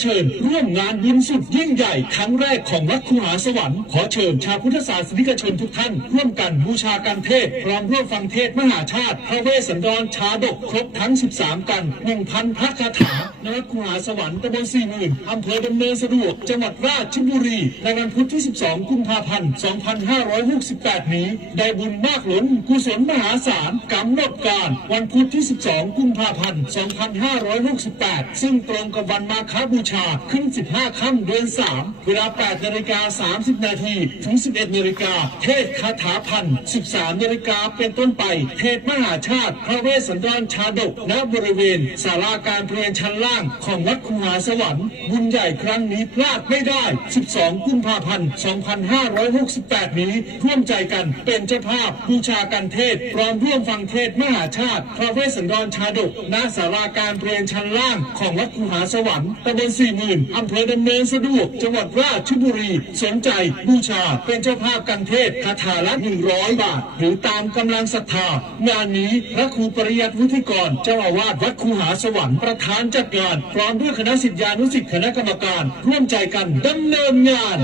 เชิญร่วมงานยินสุดยิ่งใหญ่ครั้งแรกของวัดคูหาสวรรค์ขอเชิญชาวพุทธศาสนิกชนทุกท่าน ร่วมกันบูชาการเทศพร้อมร่วมฟังเทศมหาชาติ พระเวสสันดรชาดกครบทั้ง 13 กัน 1,000 พระคาถาณวัดคูหาสวรรค์ตำบลสี่หมื่นอำเภอดำเนินสะดวกจังหวัดราชบุรีในวันพุธที่ 12 กุมภาพันธ์ 2568 นี้ ได้บุญมากหล้นกุศลมหาศาลกำหนดการวันพุธที่ 12 กุมภาพันธ์ 2568 ซึ่งตรงกับวันมาฆบูชาขึ้น 15 ค่ำเดือน 3 เวลา 8 นาฬิกา 30 นาทีถึง 11 นาฬิกา เทศคาถาพันธ์13 นาฬิกาเป็นต้นไป เทศมหาชาติ พระเวสสันดรชาดก ณ บริเวณศาลาการเปลี่ยนชั้นล่างของวัดคูหาสวรรค์ บุญใหญ่ครั้งนี้พลาดไม่ได้ 12 กุมภาพันธ์ 2568 นี้ร่วมใจกันเป็นเจ้าภาพบูชากันเทศพร้อมร่วมฟังเทศมหาชาติ พระเวสสันดรชาดก ณ ศาลาการเปลี่ยนชั้นล่างของวัดคูหาสวรรค์ตำบล4,000มื่อำเภอดำเนินสะดวก จังหวัดราชบุรี สนใจบูชาเป็นเจ้าภาพกันเทศคาถาละ100บาท หรือตามกำลังศรัทธางานนี้พระครูปริยัติวุฒิกร เจ้าอาวาสวัดคูหาสวรรค์ประธานจัดงาน พร้อมด้วยคณะสิทธานุสิทธิคณะกรรมการ ร่วมใจกันดำเนินงาน